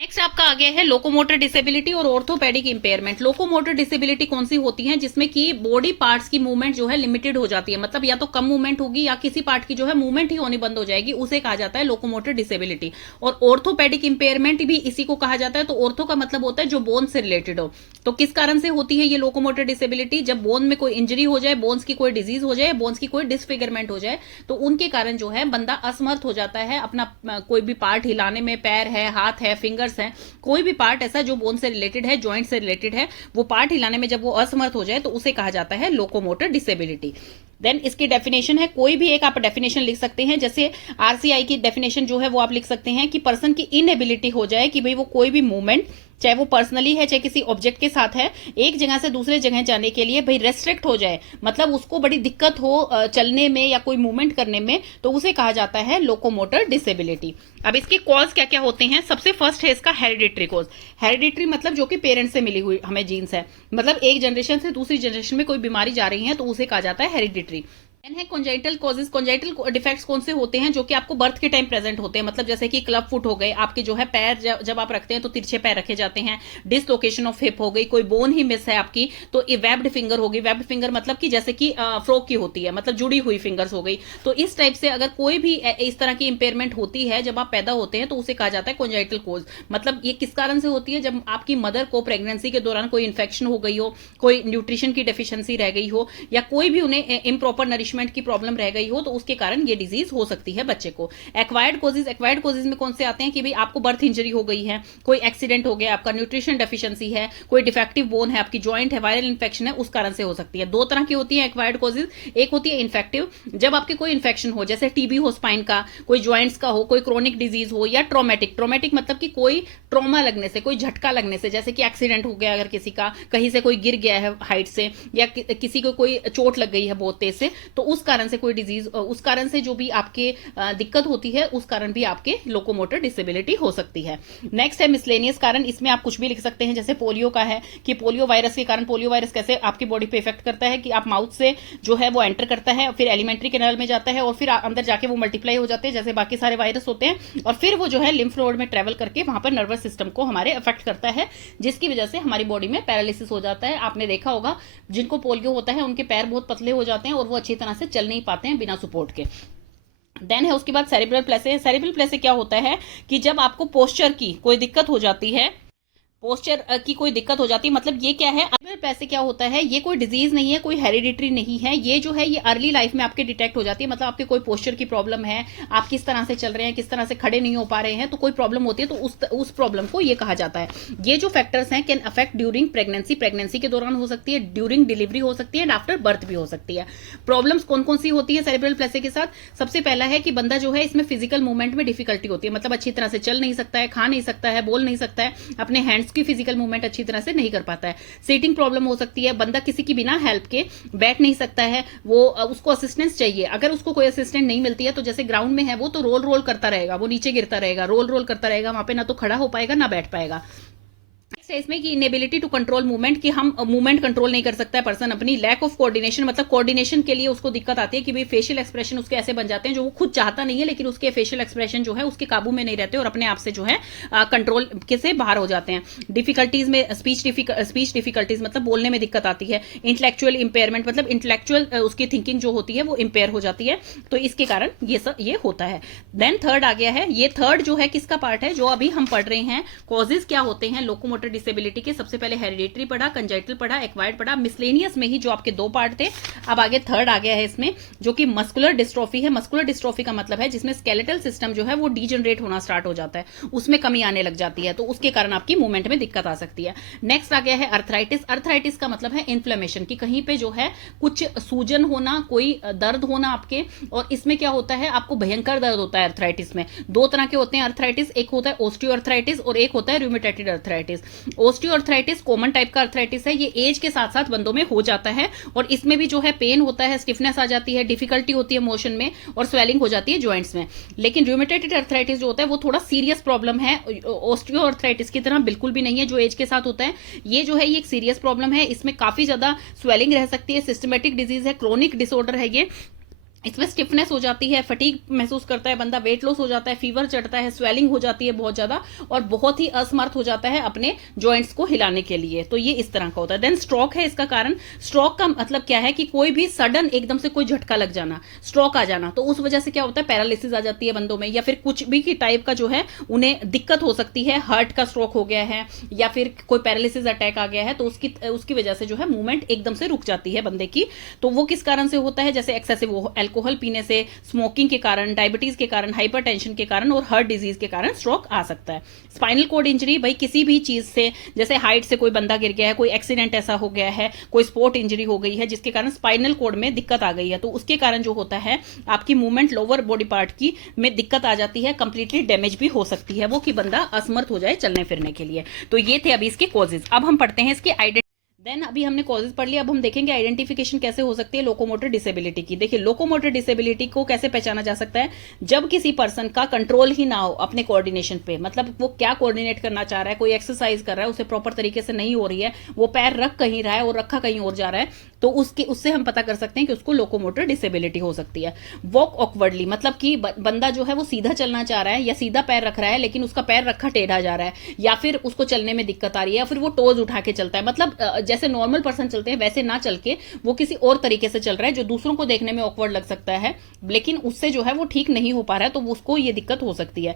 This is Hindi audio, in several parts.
नेक्स्ट आपका आ गया है लोकोमोटर डिसेबिलिटी और ऑर्थोपेडिक इंपेयरमेंट। लोकोमोटर डिसेबिलिटी कौन सी होती है? जिसमें कि बॉडी पार्ट्स की मूवमेंट जो है लिमिटेड हो जाती है, मतलब या तो कम मूवमेंट होगी या किसी पार्ट की जो है मूवमेंट ही होनी बंद हो जाएगी, उसे कहा जाता है लोकोमोटर डिसेबिलिटी। और ऑर्थोपेडिक इंपेयरमेंट भी इसी को कहा जाता है। तो ऑर्थो का मतलब होता है जो बोन से रिलेटेड हो। तो किस कारण से होती है ये लोकोमोटर डिसेबिलिटी? जब बोन में कोई इंजरी हो जाए, बोन्स की कोई डिजीज हो जाए, बोन्स की कोई डिसफिगरमेंट हो जाए, तो उनके कारण जो है बंदा असमर्थ हो जाता है अपना कोई भी पार्ट हिलाने में। पैर है, हाथ है, फिंगर्स है, कोई भी पार्ट ऐसा जो बोन से रिलेटेड है, जॉइंट से रिलेटेड है, वो पार्ट हिलाने में जब वो असमर्थ हो जाए तो उसे कहा जाता है लोकोमोटर डिसेबिलिटी। देन इसकी डेफिनेशन है, कोई भी एक आप डेफिनेशन लिख सकते हैं। जैसे आरसीआई की डेफिनेशन जो है वो आप लिख सकते हैं कि पर्सन की इनएबिलिटी हो जाए कि भाई वो कोई भी मूवमेंट, चाहे वो पर्सनली है चाहे किसी ऑब्जेक्ट के साथ है, एक जगह से दूसरे जगह जाने के लिए भाई रेस्ट्रिक्ट हो जाए, मतलब उसको बड़ी दिक्कत हो चलने में या कोई मूवमेंट करने में, तो उसे कहा जाता है लोकोमोटर डिसेबिलिटी। अब इसके कॉज क्या क्या होते हैं? सबसे फर्स्ट है इसका हेरिडिटरी कॉज। हेरिडिटरी मतलब जो कि पेरेंट्स से मिली हुई हमें जीन्स है, मतलब एक जनरेशन से दूसरी जनरेशन में कोई बीमारी जा रही है तो उसे कहा जाता है हेरिडिटरी। है कॉन्जाइटल कॉजेज। कॉन्जाइटल डिफेक्ट्स कौन से होते हैं? जो कि आपको बर्थ के टाइम प्रेजेंट होते हैं, मतलब जैसे कि क्लब फुट हो गए, आपके जो है पैर जब आप रखते हैं तो तिरछे पैर रखे जाते हैं। डिसलोकेशन ऑफ हिप हो गई, कोई बोन ही मिस है आपकी तो वेब्ड फिंगर होगी। वेब्ड फिंगर मतलब कि जैसे कि फ्रॉक की होती है, मतलब जुड़ी हुई फिंगर्स हो गई। तो इस टाइप से अगर कोई भी इस तरह की इंपेयरमेंट होती है जब आप पैदा होते हैं तो उसे कहा जाता है कॉन्जाइटल कोज। मतलब ये किस कारण से होती है? जब आपकी मदर को प्रेगनेंसी के दौरान कोई इन्फेक्शन हो गई हो, कोई न्यूट्रिशन की डेफिशिएंसी रह गई हो, या कोई भी उन्हें इम्प्रॉपर नरिशमेंट की प्रॉब्लम रह गई हो, तो उसके कारण ये डिजीज हो सकती है बच्चे को। Acquired causes. एक्वायर्ड कोजेज में कौन से आते हैं कि भाई आपको बर्थ इंजरी हो गई है, कोई एक्सीडेंट हो गया, आपका न्यूट्रिशन डेफिशिएंसी है, कोई डिफेक्टिव बोन है, आपकी जॉइंट है, वायरल इन्फेक्शन है, उस कारण से हो सकती है। दो तरह की होती है एक्वायर्ड कोजेज। एक होती है इन्फेक्टिव, जब आपके कोई इन्फेक्शन हो, जैसे टीबी हो स्पाइन का, कोई ज्वाइंट्स का हो, कोई क्रोनिक डिजीज हो, या ट्रोमेटिक। ट्रोमेटिक मतलब कि कोई ट्रॉमा लगने से, कोई झटका लगने से, जैसे कि एक्सीडेंट हो गया अगर किसी का, कहीं से कोई गिर गया है हाइट से, या किसी को कोई चोट लग गई है बहुत तेज से, तो उस कारण से कोई डिजीज, उस कारण से जो भी आपके दिक्कत होती है, उस कारण भी आपके लोकोमोटर डिसेबिलिटी हो सकती है। नेक्स्ट है मिसलेनियस कारण। इसमें आप कुछ भी लिख सकते हैं, जैसे पोलियो का है कि पोलियो वायरस के कारण, पोलियो वायरस कैसे आपकी बॉडी पे इफेक्ट करता है कि आप माउथ से जो है वो एंटर करता है, फिर एलिमेंट्री कैनाल में जाता है और फिर अंदर जाके वो मल्टीप्लाई हो जाते हैं जैसे बाकी सारे वायरस होते हैं, और फिर वो जो है लिम्फ नोड में ट्रेवल करके वहां पर नर्वस सिस्टम को हमारे अफेक्ट करता है, जिसकी वजह से हमारी बॉडी में पैरालिसिस हो जाता है। आपने देखा होगा जिनको पोलियो होता है उनके पैर बहुत पतले हो जाते हैं और वो अच्छी तरह से चल नहीं पाते हैं बिना सपोर्ट के। देन है उसके बाद सेरिब्रल प्लेसे। सेरिब्रल प्लेसे क्या होता है कि जब आपको पोस्चर की कोई दिक्कत हो जाती है, पोस्चर की कोई दिक्कत हो जाती है, मतलब ये क्या है, सेरिब्रल प्लेसे क्या होता है, ये कोई डिजीज नहीं है, कोई हेरिडिटरी नहीं है, ये जो है ये अर्ली लाइफ में आपके डिटेक्ट हो जाती है। मतलब आपके कोई पोस्चर की प्रॉब्लम है, आप किस तरह से चल रहे हैं, किस तरह से खड़े नहीं हो पा रहे हैं, तो कोई प्रॉब्लम होती है तो उस प्रॉब्लम को ये कहा जाता है। ये जो फैक्टर्स हैं can affect during pregnancy. Pregnancy के दौरान हो सकती है, ड्यूरिंग डिलीवरी हो सकती है, एंड आफ्टर बर्थ भी हो सकती है। प्रॉब्लम्स कौन कौन सी होती है सेरिब्रल प्लेसे के साथ? सबसे पहला है कि बंदा जो है इसमें फिजिकल मूवमेंट में डिफिकल्टी होती है, मतलब अच्छी तरह से चल नहीं सकता है, खा नहीं सकता है, बोल नहीं सकता है, अपने हैंड्स की फिजिकल मूवमेंट अच्छी तरह से नहीं कर पाता है। सीटिंग प्रॉब्लम हो सकती है, बंदा किसी की बिना हेल्प के बैठ नहीं सकता है, वो उसको असिस्टेंस चाहिए। अगर उसको कोई असिस्टेंट नहीं मिलती है तो जैसे ग्राउंड में है वो तो रोल रोल करता रहेगा, वो नीचे गिरता रहेगा, रोल रोल करता रहेगा, वहां पे ना तो खड़ा हो पाएगा ना बैठ पाएगा। नेक्स्ट है इसमें कि इनेबिलिटी टू कंट्रोल मूवमेंट, कि हम मूवमेंट कंट्रोल नहीं कर सकता है पर्सन अपनी। लैक ऑफ कोऑर्डिनेशन, मतलब कोऑर्डिनेशन के लिए उसको दिक्कत आती है कि भाई फेशियल एक्सप्रेशन उसके ऐसे बन जाते हैं जो वो खुद चाहता नहीं है, लेकिन उसके फेशियल एक्सप्रेशन जो है उसके काबू में नहीं रहते और अपने आप से जो है कंट्रोल के से बाहर हो जाते हैं। डिफिकल्टीज में स्पीच डिफिकल्टीज मतलब बोलने में दिक्कत आती है। इंटेलेक्चुअल इंपेयरमेंट मतलब इंटेलेक्चुअल उसकी थिंकिंग जो होती है वो इंपेयर हो जाती है, तो इसके कारण ये होता है। देन थर्ड आ गया है, ये थर्ड जो है किसका पार्ट है जो अभी हम पढ़ रहे हैं, कॉजेज क्या होते हैं लोकोमोटर डिसेबिलिटी के। सबसे पहले हेरिडिटरी पढ़ा, कंजाइटल पढ़ा, एक्वायर्ड पढ़ा, मिसलेनियस में ही जो आपके दो पार्ट थे। अब आगे थर्ड आ गया है इसमें जो कि मस्कुलर डिस्ट्रोफी है। मस्कुलर डिस्ट्रोफी का मतलब है जिसमें स्केलेटल सिस्टम जो है वो डीजनरेट होना स्टार्ट हो जाता है, उसमें कमी आने लग जाती है, तो उसके कारण आपकी मूवमेंट में दिक्कत आ सकती है। नेक्स्ट आ गया है अर्थराइटिस। अर्थराइटिस का मतलब है इन्फ्लेमेशन, की कहीं पे जो है कुछ सूजन होना, कोई दर्द होना आपके, और इसमें क्या होता है आपको भयंकर दर्द होता है अर्थराइटिस में। दो तरह के होते हैं अर्थराइटिस, एक होता है ओस्टियोआर्थराइटिस और एक होता है rheumatoid arthritis. Osteoarthritis common type का अर्थराइटिस है, ये एज के साथ साथ बंदों में हो जाता है, और इसमें भी जो है पेन होता है, स्टिफनेस आ जाती है, डिफिकल्टी होती है मोशन में, और स्वेलिंग हो जाती है जॉइंट्स में। लेकिन रूमेटॉइड अर्थराइटिस जो होता है वो थोड़ा सीरियस प्रॉब्लम है, ओस्टियोआर्थराइटिस की तरह बिल्कुल भी नहीं है जो एज के साथ होता है। ये जो है ये एक सीरियस प्रॉब्लम है, इसमें काफी ज्यादा स्वेलिंग रह सकती है, सिस्टमेटिक डिजीज है, क्रोनिक डिसऑर्डर है ये। इसमें स्टिफनेस हो जाती है, फटीग महसूस करता है बंदा, वेट लॉस हो जाता है, फीवर चढ़ता है, स्वेलिंग हो जाती है बहुत ज्यादा, और बहुत ही असमर्थ हो जाता है अपने जॉइंट्स को हिलाने के लिए। तो ये इस तरह का होता है। देन स्ट्रोक है इसका कारण। स्ट्रोक का मतलब क्या है कि कोई भी सडन एकदम से कोई झटका लग जाना, स्ट्रोक आ जाना, तो उस वजह से क्या होता है, पैरालिसिस आ जाती है बंदों में, या फिर कुछ भी की टाइप का जो है उन्हें दिक्कत हो सकती है। हार्ट का स्ट्रोक हो गया है या फिर कोई पैरालिसिस अटैक आ गया है, तो उसकी वजह से जो है मूवमेंट एकदम से रुक जाती है बंदे की। तो वो किस कारण से होता है, जैसे एक्सेसिव अल्कोहल पीने से, स्मोकिंग के कारण, डायबिटीज के कारण, हाइपरटेंशन के कारण और हार्ट डिजीज के कारण स्ट्रोक आ सकता है। स्पाइनल कोड इंजरी, भाई किसी भी चीज से, जैसे हाइट से कोई बंदा गिर गया है, कोई एक्सीडेंट ऐसा हो गया है, कोई स्पोर्ट इंजरी हो गई है जिसके कारण स्पाइनल कोड में दिक्कत आ गई है, तो उसके कारण जो होता है आपकी मूवमेंट लोअर बॉडी पार्ट की में दिक्कत आ जाती है, कंप्लीटली डैमेज भी हो सकती है वो, कि बंदा असमर्थ हो जाए चलने फिरने के लिए। तो ये थे अभी इसके कॉजेज। अब हम पढ़ते हैं इसके आइडेंटिटी। देन अभी हमने कॉजेज पढ़ लिया, अब हम देखेंगे आइडेंटिफिकेशन कैसे हो सकती है लोकोमोटर डिसेबिलिटी की। देखिए, लोकोमोटर डिसेबिलिटी को कैसे पहचाना जा सकता है, जब किसी पर्सन का कंट्रोल ही ना हो अपने कोऑर्डिनेशन पे, मतलब वो क्या कोऑर्डिनेट करना चाह रहा है, कोई एक्सरसाइज कर रहा है, उसे प्रॉपर तरीके से नहीं हो रही है, वो पैर रख कहीं रहा है और रखा कहीं और जा रहा है, तो उससे हम पता कर सकते हैं कि उसको लोकोमोटर डिसेबिलिटी हो सकती है। वॉक ऑकवर्डली, मतलब कि बंदा जो है वो सीधा चलना चाह रहा है या सीधा पैर रख रहा है, लेकिन उसका पैर रखा टेढ़ा जा रहा है, या फिर उसको चलने में दिक्कत आ रही है, या फिर वो टोज उठा के चलता है, मतलब जैसे नॉर्मल पर्सन चलते हैं वैसे ना चल के वो किसी और तरीके से चल रहा है, जो दूसरों को देखने में ऑकवर्ड लग सकता है, लेकिन उससे जो है वो ठीक नहीं हो पा रहा है, तो उसको ये दिक्कत हो सकती है।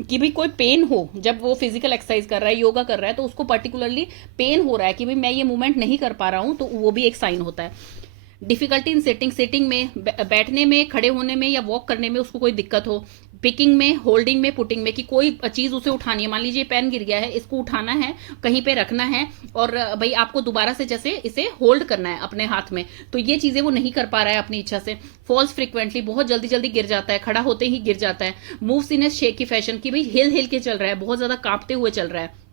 कि भाई कोई पेन हो, जब वो फिजिकल एक्सरसाइज कर रहा है, योगा कर रहा है, तो उसको पर्टिकुलरली पेन हो रहा है कि भाई मैं ये मूवमेंट नहीं कर पा रहा हूं, तो वो भी एक साइन होता है। डिफिकल्टी इन सिटिंग में, बैठने में, खड़े होने में या वॉक करने में उसको कोई दिक्कत हो, पिकिंग में, होल्डिंग में, पुटिंग में, कि कोई चीज उसे उठानी है, मान लीजिए पेन गिर गया है, इसको उठाना है, कहीं पे रखना है, और भाई आपको दोबारा से जैसे इसे होल्ड करना है अपने हाथ में, तो ये चीजें वो नहीं कर पा रहा है अपनी इच्छा से। फॉल्स फ्रिक्वेंटली, बहुत जल्दी जल्दी गिर जाता है, खड़ा होते ही गिर जाता है। Moves in A shaky fashion, की भाई हिल हिल के चल रहा है, बहुत ज्यादा कांपते हुए चल रहा है।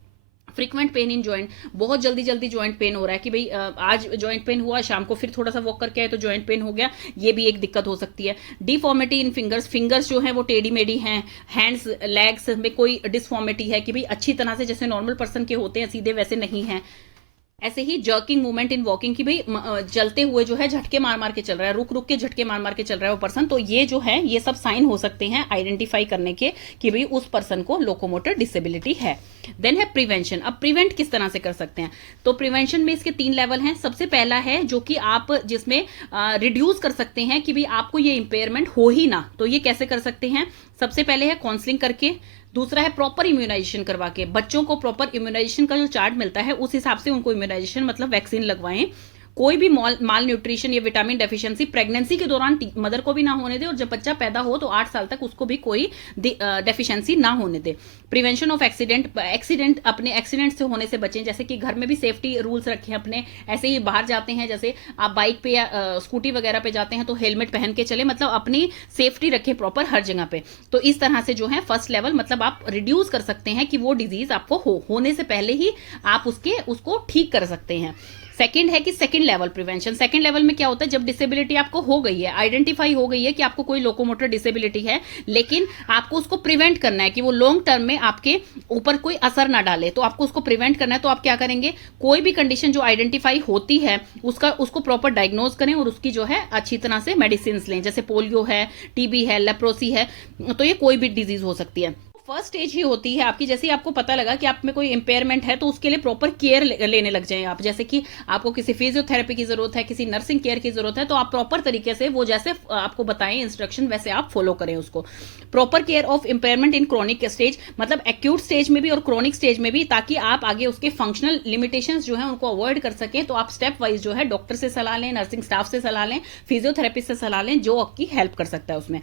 फ्रीक्वेंट पेन इन जॉइंट, बहुत जल्दी जल्दी जॉइंट पेन हो रहा है, कि भाई आज जॉइंट पेन हुआ, शाम को फिर थोड़ा सा वॉक करके आए तो जॉइंट पेन हो गया, ये भी एक दिक्कत हो सकती है। डिफॉर्मिटी इन फिंगर्स, फिंगर्स जो है वो टेढ़ी मेढ़ी हैं। हैंड्स, लेग्स में कोई डिसफॉर्मिटी है, कि भाई अच्छी तरह से जैसे नॉर्मल पर्सन के होते हैं सीधे, वैसे नहीं है। ऐसे ही जर्किंग मूवमेंट इन वॉकिंग, की भाई चलते हुए जो है झटके मार मार के चल रहा है, रुक रुक के झटके मार मार के चल रहा है वो पर्सन, तो ये जो है ये सब साइन हो सकते हैं आइडेंटिफाई करने के कि भाई उस पर्सन को लोकोमोटर डिसेबिलिटी है। देन है प्रिवेंशन। अब प्रिवेंट किस तरह से कर सकते हैं, तो प्रिवेंशन में इसके 3 लेवल हैं। सबसे पहला है जो कि आप जिसमें रिड्यूस कर सकते हैं कि भाई आपको ये इंपेयरमेंट हो ही ना, तो ये कैसे कर सकते हैं। सबसे पहले है काउंसलिंग करके, दूसरा है प्रॉपर इम्यूनाइजेशन करवा के, बच्चों को प्रॉपर इम्यूनाइजेशन का जो चार्ट मिलता है उस हिसाब से उनको इम्यूनाइजेशन मतलब वैक्सीन लगवाएं। कोई भी माल न्यूट्रिशन या विटामिन डेफिशिएंसी प्रेगनेंसी के दौरान मदर को भी ना होने दे, और जब बच्चा पैदा हो तो 8 साल तक उसको भी कोई डेफिशिएंसी ना होने दे। प्रिवेंशन ऑफ एक्सीडेंट, अपने एक्सीडेंट से होने से बचें, जैसे कि घर में भी सेफ्टी रूल्स रखें अपने, ऐसे ही बाहर जाते हैं, जैसे आप बाइक पे या स्कूटी वगैरह पे जाते हैं तो हेलमेट पहन के चले, मतलब अपनी सेफ्टी रखें प्रॉपर हर जगह पे। तो इस तरह से जो है फर्स्ट लेवल, मतलब आप रिड्यूस कर सकते हैं कि वो डिजीज आपको होने से पहले ही आप उसको ठीक कर सकते हैं। सेकंड है कि second level prevention. Second level में क्या होता है, जब डिसेबिलिटी आपको हो गई है, आइडेंटिफाई हो गई है कि आपको कोई लोकोमोटर डिसेबिलिटी है, लेकिन आपको उसको प्रिवेंट करना है कि वो लॉन्ग टर्म में आपके ऊपर कोई असर ना डाले, तो आपको उसको प्रिवेंट करना है। तो आप क्या करेंगे, कोई भी कंडीशन जो आइडेंटिफाई होती है उसको प्रॉपर डायग्नोज करें और उसकी जो है अच्छी तरह से मेडिसिन लें, जैसे पोलियो है, टीबी है, लेप्रोसी है, तो ये कोई भी डिजीज हो सकती है। फर्स्ट स्टेज ही होती है आपकी, जैसे ही आपको पता लगा कि आप में कोई इंपेयरमेंट है, तो उसके लिए प्रॉपर केयर लेने लग जाएं आप, जैसे कि आपको किसी फिजियोथेरेपी की जरूरत है, किसी नर्सिंग केयर की जरूरत है, तो आप प्रॉपर तरीके से वो जैसे आपको बताएं इंस्ट्रक्शन, वैसे आप फॉलो करें उसको। Proper care of impairment in chronic stage, मतलब एक्यूट स्टेज में भी और क्रोनिक स्टेज में भी, ताकि आप आगे उसके फंक्शनल लिमिटेशंस जो है उनको अवॉइड कर सकें। तो आप स्टेप वाइज जो है डॉक्टर से सलाह लें, नर्सिंग स्टाफ से सलाह लें, फिजियोथेरेपिस्ट से सलाह लें, जो आपकी हेल्प कर सकता है उसमें।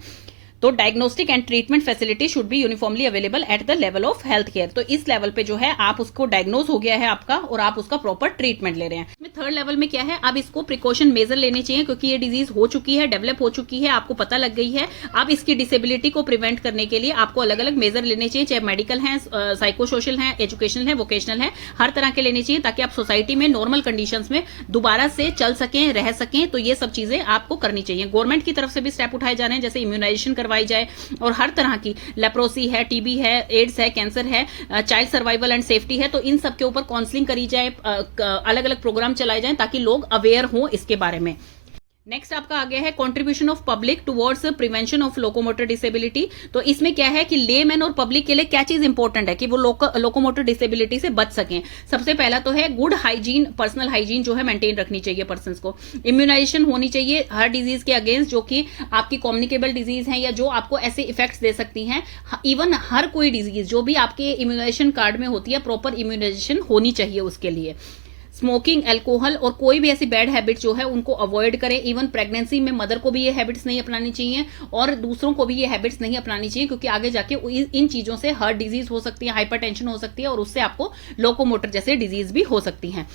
तो diagnostic and treatment facility should be uniformly available at the level of health care. तो इस लेवल पे जो है आप उसको डायग्नोज हो गया है आपका और आप उसका प्रॉपर ट्रीटमेंट ले रहे हैं। इसमें थर्ड लेवल में क्या है, अब इसको प्रिकॉशन मेजर लेने चाहिए, क्योंकि ये डिजीज हो चुकी है, डेवलप हो चुकी है, आपको पता लग गई है। अब इसकी डिसेबिलिटी को प्रिवेंट करने के लिए आपको अलग अलग मेजर लेने चाहिए, चाहे मेडिकल है, साइको सोशल है, एजुकेशनल है, वोकेशनल है, हर तरह के लेने चाहिए, ताकि आप सोसाइटी में नॉर्मल कंडीशंस में दोबारा से चल सकें, रह सकें। तो ये सब चीजें आपको करनी चाहिए। गवर्नमेंट की तरफ से भी स्टेप उठाए जा रहे हैं, जैसे इम्यूनाइजेशन करवाई जाए, और हर तरह की लेप्रोसी है, टीबी है, एड्स है, कैंसर है, चाइल्ड सर्वाइवल एंड सेफ्टी है, तो इन सब के ऊपर काउंसलिंग करी जाए, अलग अलग प्रोग्राम चलाए जाएं, ताकि लोग अवेयर हों इसके बारे में। नेक्स्ट आपका आ गया है contribution of public towards prevention of locomotor disability. तो इसमें क्या है कि लेमैन और पब्लिक के लिए क्या चीज इंपॉर्टेंट है कि वो लोकोमोटर डिसेबिलिटी से बच सकें। सबसे पहला तो है गुड हाइजीन, पर्सनल हाइजीन जो है मेंटेन रखनी चाहिए पर्सन को। इम्यूनाइजेशन होनी चाहिए हर डिजीज के अगेंस्ट जो कि आपकी कम्युनिकेबल डिजीज है या जो आपको ऐसे इफेक्ट्स दे सकती हैं। इवन हर कोई डिजीज जो भी आपके इम्यूनाइजेशन कार्ड में होती है, प्रॉपर इम्यूनाइजेशन होनी चाहिए उसके लिए। स्मोकिंग, अल्कोहल और कोई भी ऐसी बैड हैबिट जो है उनको अवॉइड करें। इवन प्रेगनेंसी में मदर को भी ये हैबिट्स नहीं अपनानी चाहिए और दूसरों को भी ये हैबिट्स नहीं अपनानी चाहिए, क्योंकि आगे जाके इन चीजों से हार्ट डिजीज हो सकती है, हाइपरटेंशन हो सकती है और उससे आपको लोकोमोटर जैसे डिजीज भी हो सकती हैं।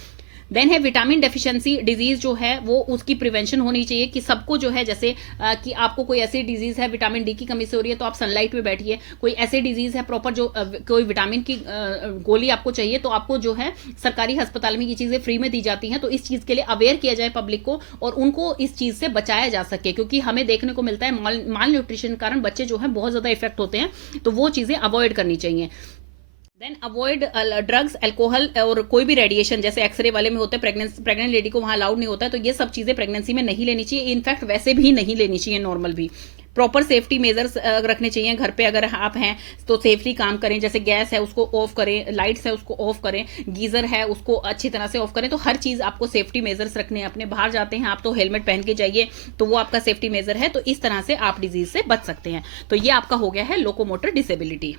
देन है विटामिन डेफिशिएंसी डिजीज जो है वो उसकी प्रिवेंशन होनी चाहिए कि सबको जो है जैसे कि आपको कोई ऐसी डिजीज है विटामिन डी की कमी से हो रही है तो आप सनलाइट में बैठिए। कोई ऐसी डिजीज है प्रॉपर जो कोई विटामिन की गोली आपको चाहिए तो आपको जो है सरकारी अस्पताल में ये चीजें फ्री में दी जाती हैं। तो इस चीज के लिए अवेयर किया जाए पब्लिक को और उनको इस चीज से बचाया जा सके, क्योंकि हमें देखने को मिलता है माल न्यूट्रिशन के कारण बच्चे जो है बहुत ज्यादा इफेक्ट होते हैं, तो वो चीजें अवॉइड करनी चाहिए। देन अवॉइड ड्रग्स, अल्कोहल और कोई भी रेडिएशन जैसे एक्सरे वाले में होते हैं, प्रेग्नेंट लेडी को वहां अलाउड नहीं होता है, तो ये सब चीजें प्रेगनेंसी में नहीं लेनी चाहिए। इनफैक्ट वैसे भी नहीं लेनी चाहिए नॉर्मल भी। प्रॉपर सेफ्टी मेजर्स रखने चाहिए। घर पे अगर आप हैं तो सेफली काम करें, जैसे गैस है उसको ऑफ करें, लाइट्स है उसको ऑफ करें, गीजर है उसको अच्छी तरह से ऑफ करें। तो हर चीज आपको सेफ्टी मेजर्स रखने हैं। अपने बाहर जाते हैं आप तो हेलमेट पहन के जाइए, तो वो आपका सेफ्टी मेजर है। तो इस तरह से आप डिजीज से बच सकते हैं। तो ये आपका हो गया है लोकोमोटर डिसेबिलिटी।